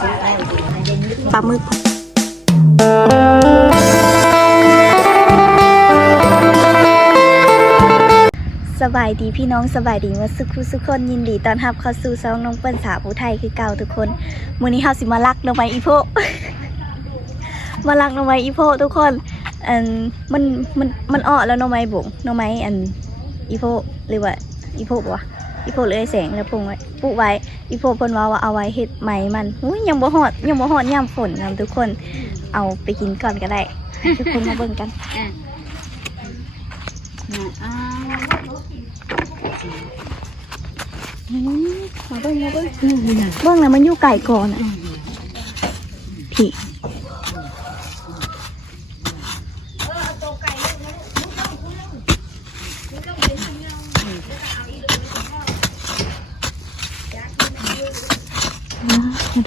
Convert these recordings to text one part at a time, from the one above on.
ปลาหมึกสบายดีพี่น้องสบายดีมื่อสุขุสุกคนยินดีตอนรับเข้าสู่ซองน้องเปิ้ลสาวผู้ไทยคือเก่าทุกคนมื้อนี้เฮาสิมาลักน้องไม้อีโพมาลักน้องไม้อีโพทุกคนอันมันมันมันอ้อแล้วน้องไม้บุ๋งน้องไม้อันอีโพหรือว่าอีโพบ่วะ อีโพเลยไอ้แสงแล้วปลูกไว้ปลูกไว้ อีโพเพิ่นว่าว่าเอาไว้เฮ็ดไหมมันอุ้ยยังบ่ฮอดยังบ่ฮอดยามฝนนํทุกคนเอาไปกินก่อนก็ได้ให้ทุกคนมาเบิ่งกันอะอ่าอืมมาเบิ่งมาเบิ่งเบิ่งแล้วมันอยู่ไก่ก่อนอะพี่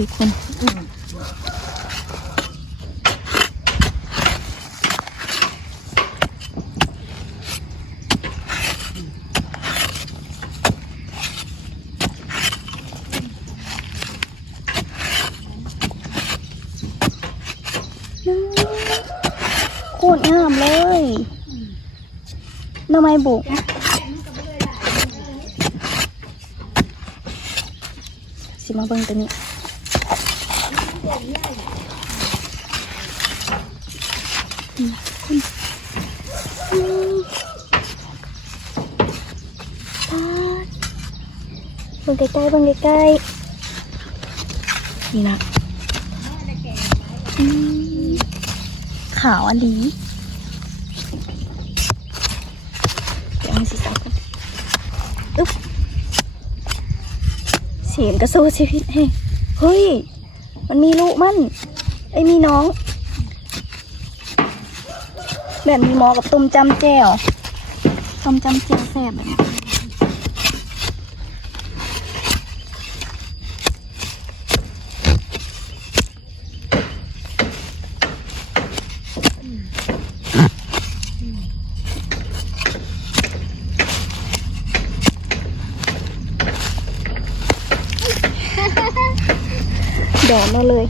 ทุกคนโคตรงามเลยหน้ำไม้บุกสิมาเบิ่งตัวนี้ เบิ่งใกล้ๆเบิ่งใกล้ๆนี่นะขาวอันดีเดี๋ยวให้สิสาวกันอึ๊บเสียงกระโซชีวิตเฮ้ยเฮ้ย มันมีลูกมันไอ้มีน้อง แบบมีหมอกับตุ่มจำแจ่วต้มจำแจ่วแซ่บแบบนี้ แดดมเลย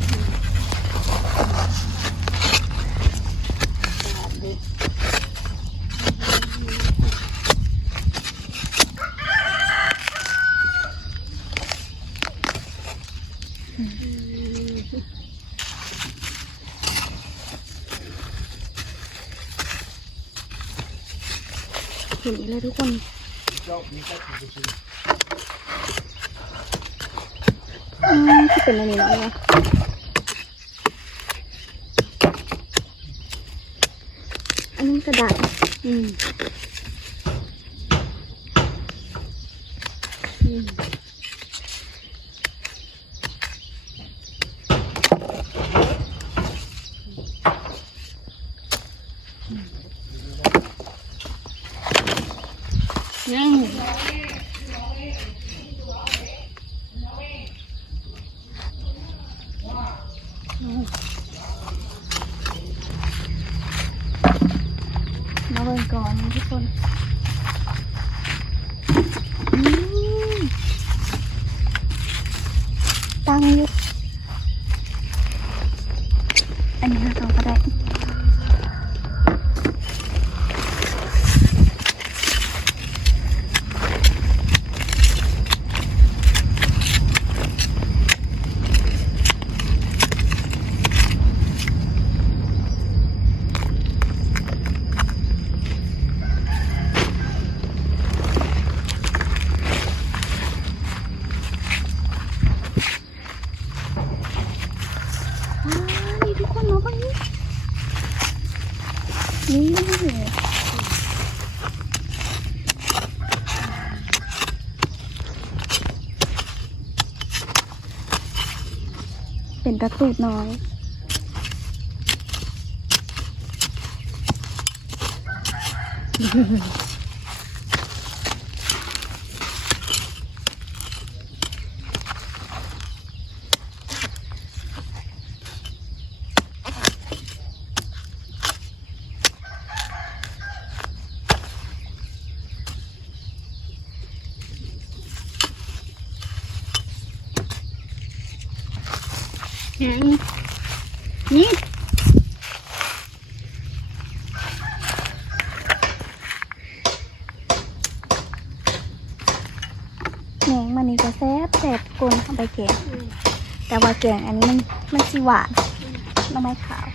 เห็นอีแล้วทุกคน อืมที่เป็นอันนี้เนาะอันนี้กระดาษอืมอืมยัง มาเบิ่งก่อนทุกคนอืมตั้งอยู่อันนี้เราก็ได้ ว้าวนี่ทุกคนมาบ้างนี่นี่ กระตูดน้อย Mm-hmm ข็งนี่ แหนงมันนี่จะ แซ่บแซ่บกลนเข้าไปแกงแต่ว่าแกงอันนี้มันมันสีหวานน้ำไม้ขาว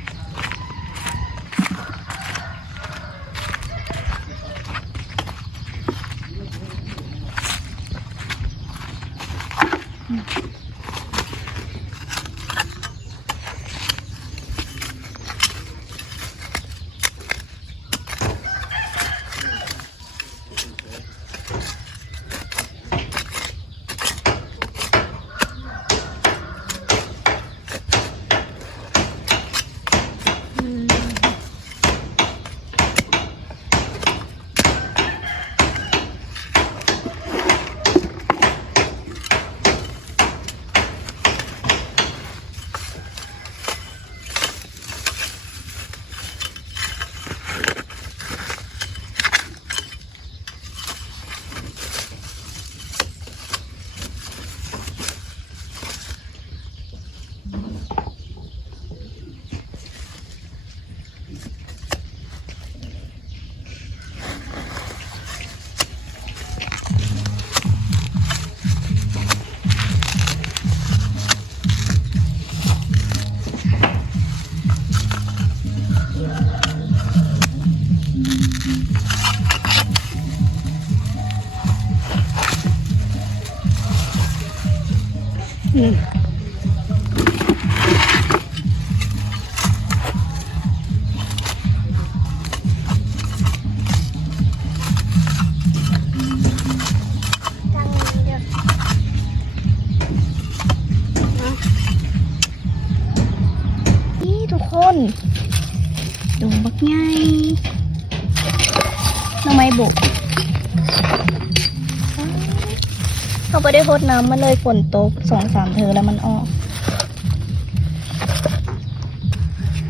เขาไม่ได้พดน้ำมันเลยฝนตกสองสามเทอแล้วมันออก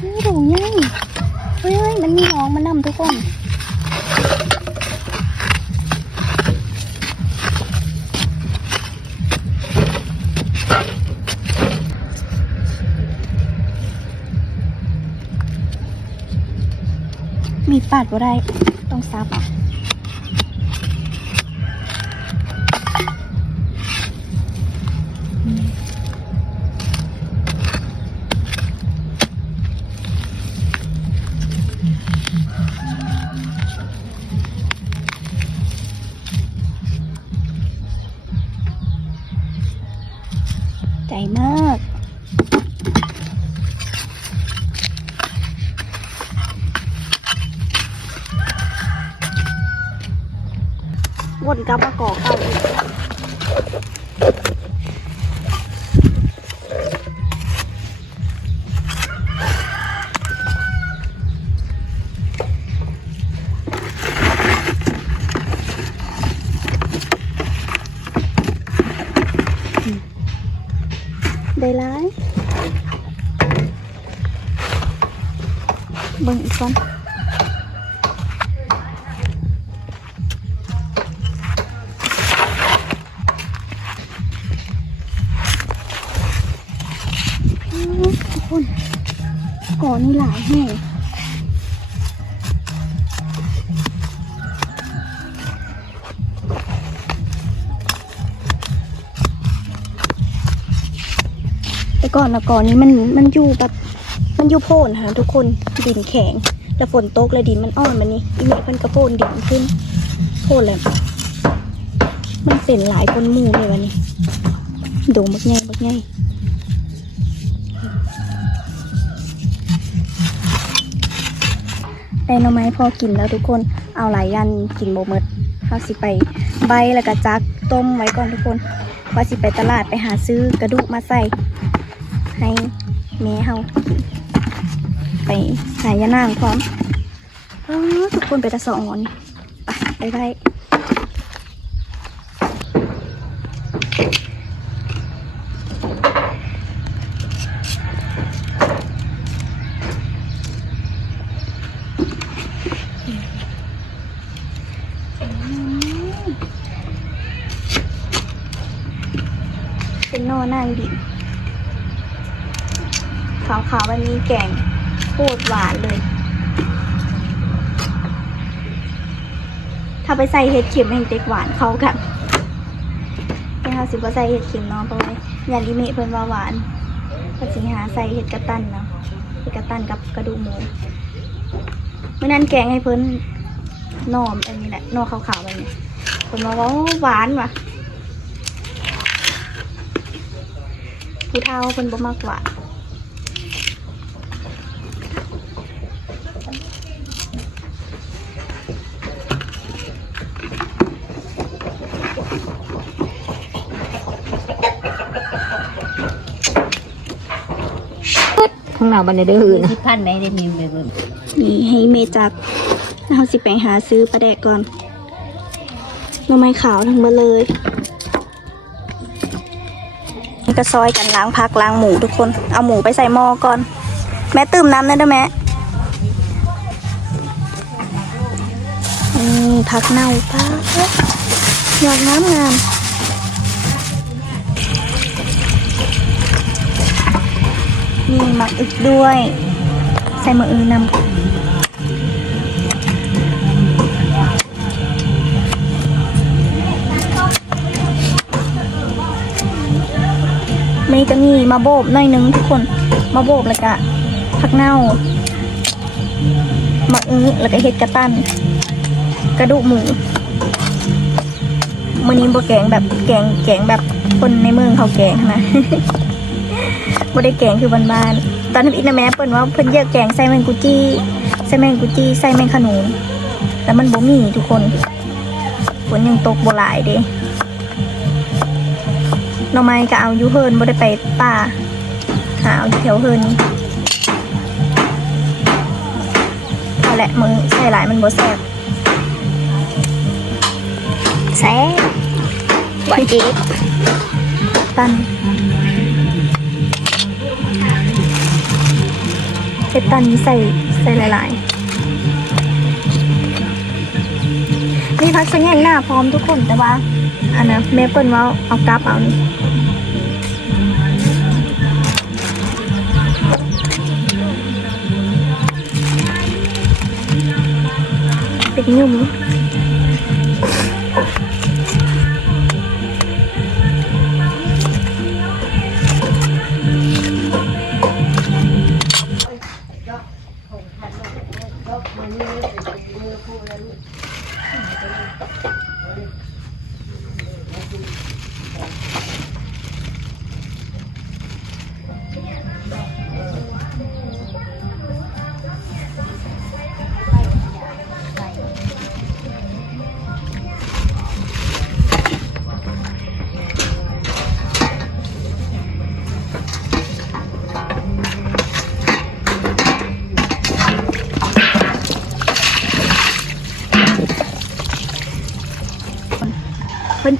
นี่ดงใหญ่เฮ้ยเฮ้ยมันมีน้องมันนำทุกคนมีปาดบ่ได้ต้องซับอะ ใจมาก วนกลับมาก่อน เบิ่งอีกก่อนทุกคนก่อนนี่หลายแห่แต่ก่อนนะก่อนนี้มันมันอยู่แบบ มันอยู่โพนค่ะทุกคนดินแข็ง แล้วฝนตกแล้วดินมันอ่อนมันนี่อีเมฆมันกระโพนดินขึ้น โพนเลยมันเส้นหลายคนมูเลยวันนี้ดงบักง่บักง่ายได้หน่อไม้พอกินแล้วทุกคนเอาหลายยันกินโบเมดเขาสิไปใบแล้วก็จักต้มไว้ก่อนทุกคนว่าสิไปตลาดไปหาซื้อกระดูกมาใส่ให้แม่เฮากิน ไปหายานางพร้อมทุกคนไปตะสองงอนไปไปไปเป็นนอนางดิน ขาวๆมันมีแกงโค ตรหวานเลย ถ้าไปใส่เห็ดเข็มให้เด็กหวานเข้ากันแต่ถ้าสิบ่ใส่เห็ดเข็มเนาะเพราะว่ายันอิเมเพิ่นว่าหวานก็สิหาใส่เห็ดกระตันเนาะเห็ดกระตันกับกระดูกหมูเมื่อนั้นแกงให้เพิ่นนอมอันนี้แหละนอขาวๆแบบนี้เพิ่นว่าว่าหวานว่ะผู้เฒ่าเพิ่นบ่มักหวาน หน้าบันไดเด้อนะสิพันไหนได้มีเลยเบิ่งนี่ให้เมจักเราสิไปหาซื้อปลาแดกก่อนหน่อไม้ขาวทั้งหมดเลยนี่ก็ซอยกันล้างผักล้างหมูทุกคน เอาหมูไปใส่หม้อก่อน แม่ตื่มน้ำนะเด้อแม่นี่ผักเน่าป้าหยอดน้ำงาม นี่หมักอึกด้วย ใส่มืออื่นำมีก็มีมาโบบหน่อยนึงทุกคนมาโบบแล้วก็ผักเน่าหมักอื้อแล้วก็เห็ดกระตัน กระดูกหมูมือนี้บ่แกงแบบแกงแกงแบบคนในเมืองเขาแกงนะ บ่ได้แกงคือบ้านๆตอนนี้อีกนะแม่เปิ้นว่าเพิ่นเยอะแกงใส่แมงกุจีใส่แมงกุจีใส่แมงขนุนแต่มันบ่มีทุกคนฝนยังตกบ่หลายเด้หน่อไม้ก็เอาอยู่เฮิรนบ่ได้ไปป่าหาเอาอยู่แถวเฮิรนนี่เอาแหละมือใส่หลายมันบ่แซ่บแซ่บบ่เจ๊ตัน เตอนนี้ใส่ใส่หลายๆนี่พักสัญญาณหน้าพร้อมทุกคนแต่ว่า อันนะแม่เปิ้ลว่าเอากราฟเอานี่เป็นยุ่ม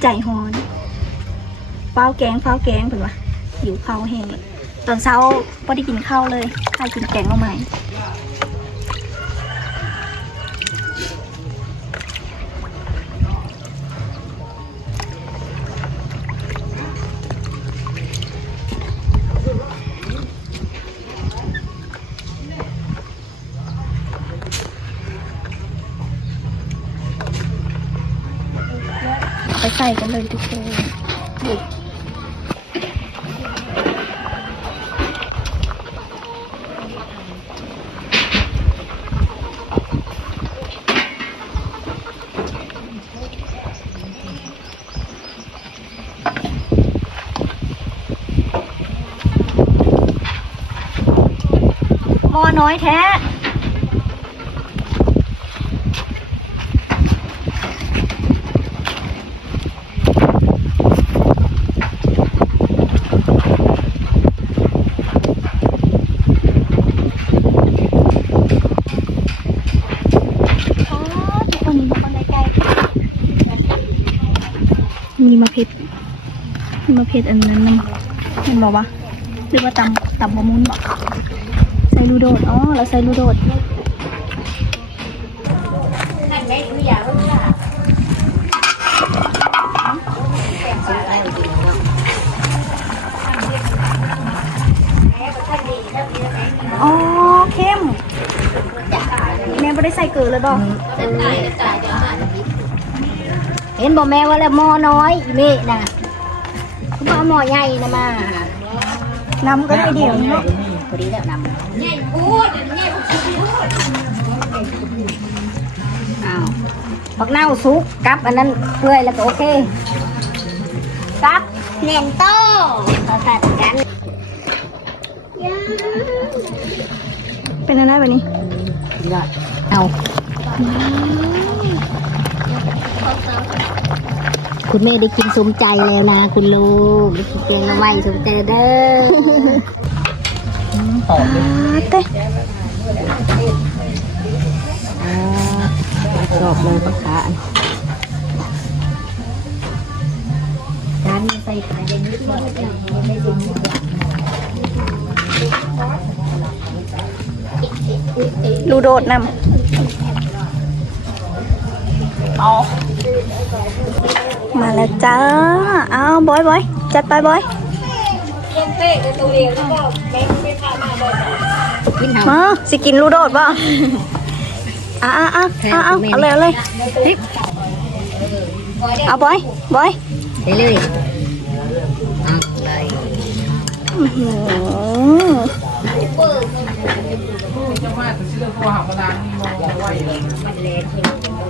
ใจฮอนฟ้าแกงฟ้าแกงเป็นว่าหิวข้าวแห้งเลยตอนเช้าบ่ได้กินข้าวเลยข้ากินแกงเอาใหม่ ใส่กันเลยทุกคนอุ๊ยหม้อน้อยแท้ ห็ดอันนั้นเห็นบอกว่าหรือว่าตำตำบะมุนบอกใส่ลูโดดอ๋อเราใส่ลูโดดโอ้เข้มแม่ไม่ได้ใส่เกลือเลยบอกเห็นบอกแม่ว่าแล้วมอน้อยอีเม่นะ คุณเอาหม้อใหญ่นะมาน้ำก็ได้เดียวเนาะพอดีแล้วน้ำอ้าวผักเน่าสุกกับอันนั้นเปื่อยแล้วก็โอเคกับเนียนโต้มาผัดกันเป็นอะไรแบบนี้ เอา คุณแม่ได้กินสมใจแล้วนะคุณลูกได้กินแกงละไม้สมใจเด้ออ่าเต้อ่าชอบเลยปักขาจานใส่ไข่เย็นนิดหน่อยไม่ถึงลูโดดนำ มาแล้วจ้าอ้าวบอยบอยจัดไปบอยกินเห่ามาสิกินลูโดดป่ะอะอะอะอะเอาเอาเลยเอาเลยเอาบอยบอยไปเลย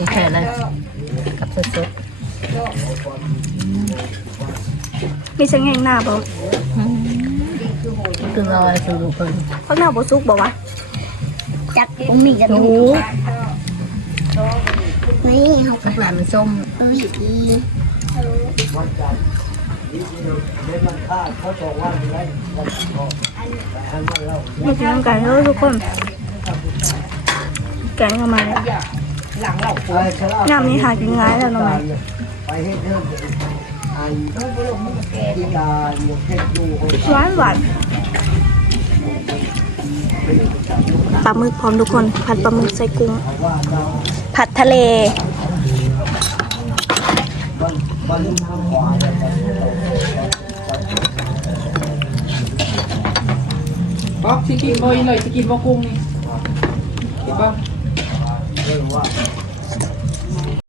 นแค่นั้นกับสดมีเสียงแหงหน้าบ่ๆคือรอสูงคนข้างหน้าบ่ซุกบ่วะจักผมมีจะดูนี่เขากระหล่ำส้มเอ้ยอีมากินน้ำกันเด้อทุกคน แกงเข้ามาแล้วน้ำนี้หากินง่ายแล้วเนาะไปให้เรื่องอันที่ตาหมดเทศดูหวานหวานปลาหมึกพร้อมทุกคน ผัดปลาหมึกใส่กุ้ง ผัดทะเลป๊อกที่กินโมยเลยที่กินโมกุ้งนี่เห็นปะ